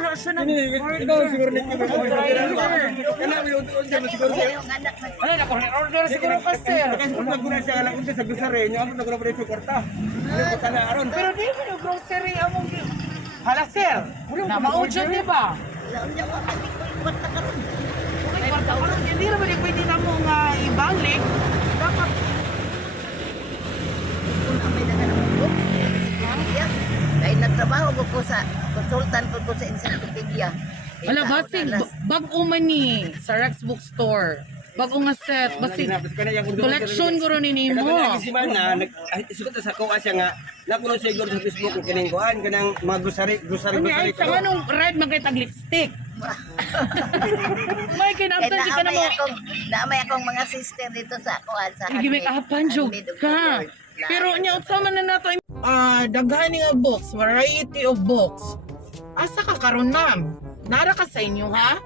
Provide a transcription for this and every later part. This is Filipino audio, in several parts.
wala siya nag Ikaw siguro Ay, order siguro ka, sir. Pero di mo na grocery among hala, sir. Na maudyan, di ba? Ay, kwarta ko lang. Hindi naman pwede na mong ibalik. Dapat Kaya nagtrabaho ko sa konsultan ko sa encyclopedia. wala basig bag-o man ni sa Rex Bookstore. Bago nga set, basig collection ko rin nimo. Isikot sa ko asya nga nakuno siguro sa Facebook kung kining kuan kanang mga grocery Ay, sa manong red magkitag lipstick. May kinabtan si ka na mo. Damay akong mga sister dito sa kuan sa Igimik apan jud ka. Pero nya usa man na nato daghan nga books, variety of books. Asa ka karon, ma'am? Nara ka sa inyo, ha?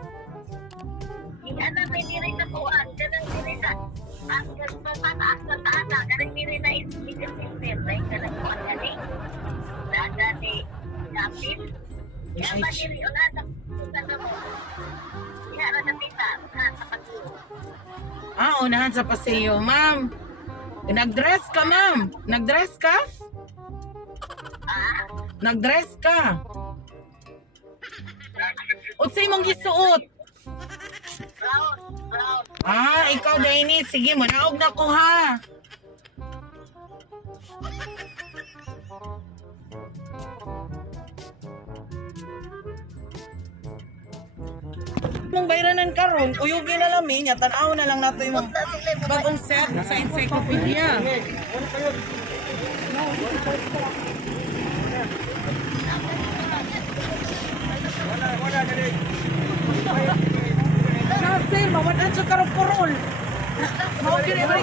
Ana may diri sa kuan, kanang diri sa ang pataas na taana, kanang diri na speaker system, like kanang kuan gani. Dada ni Kapit. Ya ba diri ona sa mo. Ya ra na pita sa pagtuo. Unahan sa paseyo, ma'am. Nag-dress ka, ma'am. Nag-dress ka? Nag-dress ka. Unsay mong gisuot? Brown. Ikaw Dini. Sige, manaog na ko, ha. Mong bayranan karon, uyugin na lamin, ya tan-aw na lang nato imong bagong set sa encyclopedia. Kasi mawadan sa karong purol. Mao gid ba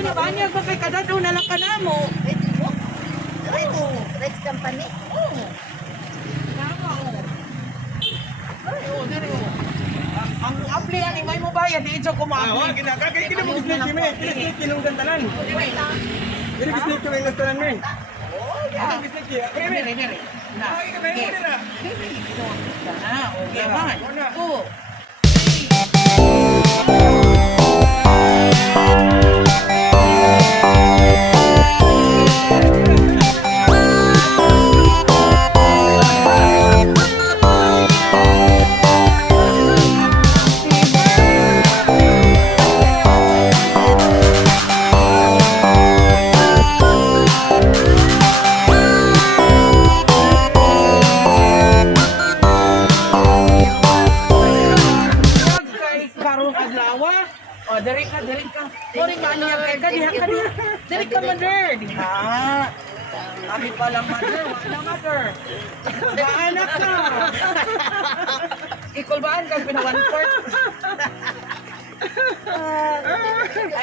ina banyag ba kay kadado na lang kanamo. Red company. Ang apply ani may mo bayad di jud ko Ah, ma-apply. kay kini mo snake mi, kini kinong gantalan. Diri snake ko ang gantalan mi. Ah, snake ya. Dire. Na. Ay, kamay mo na. Okay, man. Two. Karong adlaw. Dari ka. Sorry ka niya diha ka. Dari ka mother, diha. Kami pa lang mother, wala mother. Baanak ka. Ikulbaan ka pinawan-port.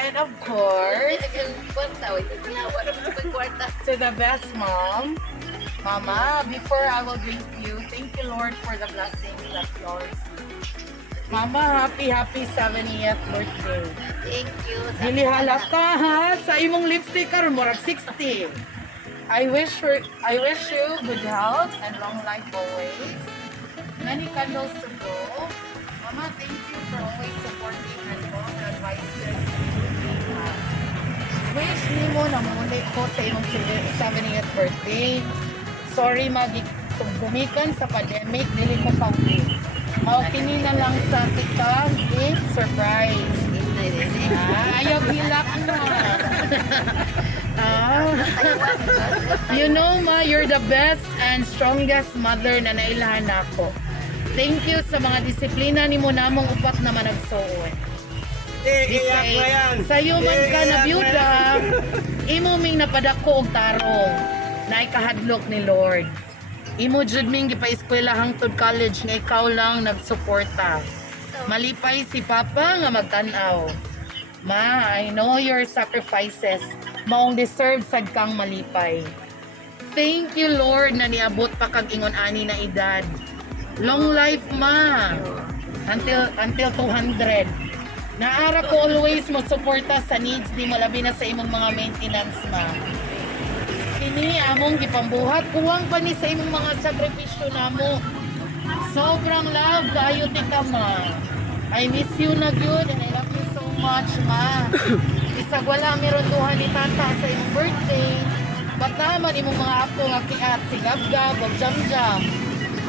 And of course, to the best mom. Mama, before I will greet you, thank you Lord for the blessings that yours. Mama, happy 70th birthday. Thank you. Dili halata ha sa imong lipstick karon murag 60. I wish you good health and long life always. Many candles to go. Mama, thank you for always supporting and all the advices. Wish nimo na muli ko sa imong 70th birthday. Sorry gumikan sa pandemic, dili ko pauwi. Kini na lang sa kitang gift surprise. Ayaw hilak na. You know ma, you're the best and strongest mother na nailahan ako. Thank you sa mga disiplina nimo namong upat na managsuon. Iyak na yan. Sayo man ka na byuda, imo ming napadako og tarong na ikahadlok ni Lord. Imo jud ming gipa-eskwela hangtod college nga ikaw lang nagsuporta. Malipay si Papa nga magtan-aw. Ma, I know your sacrifices. Maong deserve sad kang malipay. Thank you Lord na niabot pa kag ingon ani na edad. Long life ma. Until 200. Naara ko always mo suporta sa needs di mo labi na sa imong mga maintenance ma. Kini among gipambuhat kuwang pa ni sa imong mga sakripisyo namo Sobrang love kayo ti ka ma. I miss you na good and I love you so much ma. Isag wala meron duha ni tata sa iyong birthday. Bata man imong mga apo nga kiat si Gabgab o Jamjam.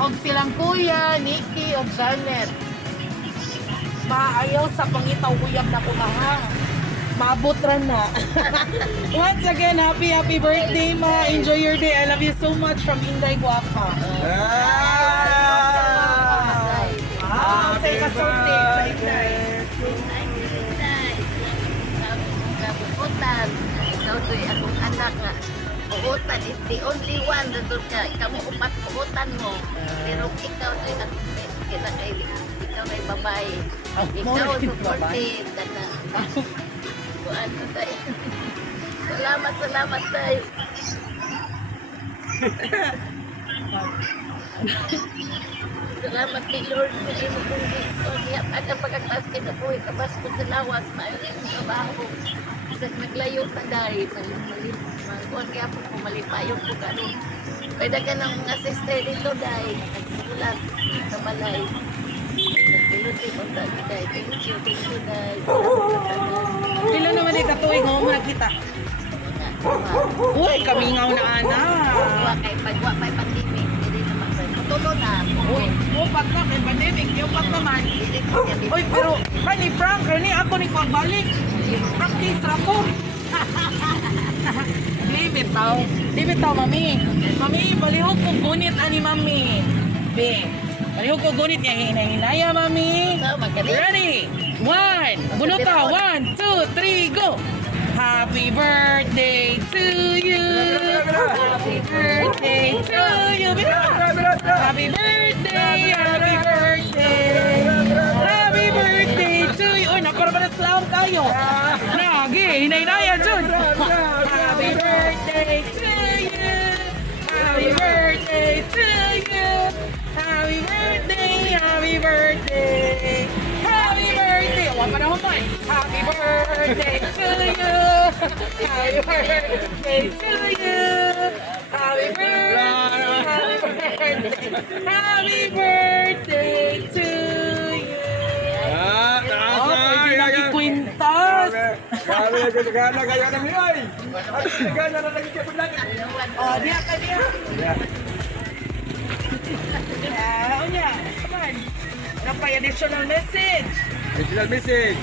Og silang kuya, Nikki o Janet. Maayaw sa pangitaw kuyab na kumaha. Maabot ra na. Once again, happy birthday ma. Enjoy your day. I love you so much from Inday Guapa. Ah, say kasorte sa Inday. Kabukutan. Ikaw do'y akong anak nga. Puhutan is the only one na doon ka. Ikaw mo upat puhutan mo. Pero ikaw do'y ikaw ay babae. Ikaw supported. Ano tayo? Salamat tayo. Salamat kay Lord. Kasi mo kung at ang pagkaklas kayo na po, kabas ko sa lawas, maayon yung trabaho. Kasi maglayo na dahil, magkuhan kaya po malipayon po gano'n. Pwede ka ng mga sister dito dahil, nagsulat sa balay. Nagpiluti mo dahil, thank you dahil. Pila naman ay katuig mo muna kita. Uy, kamingaw na anak. Pagwa pa pandemic, hindi naman kayo. Matulog na. Uy, upat na kay pandemic, upat naman. Uy, pero kani Frank, kani ako ni pagbalik. Practice ra ko. Limit tao, mami. Mami, balihog ko gunit ani mami. Be, balihog ko gunit niya hinay-hinaya, mami. Ready? One. Bunuta. 1, 2, 3, go. Happy birthday to you. Happy birthday to you. Happy birthday. Happy birthday. Happy birthday to you. Uy, nakarama na slam tayo. Nagi, hinay-hinaya, Jun. Happy birthday to you. Happy birthday to you. Happy birthday. Happy birthday. Happy birthday. Wala pa na humay. Happy birthday to you. Happy birthday to you. Happy birthday. Happy birthday to you. Oh, pwede nag-ikwintas. Sabi na gana kayo ng hiyoy. At gana na lagi kayo lang. Oh, diya ka diya. Unya, come on. Napay additional message. Additional message.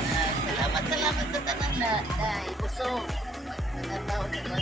Salamat sa tanang na. Dahil gusto. Nagataon sa mga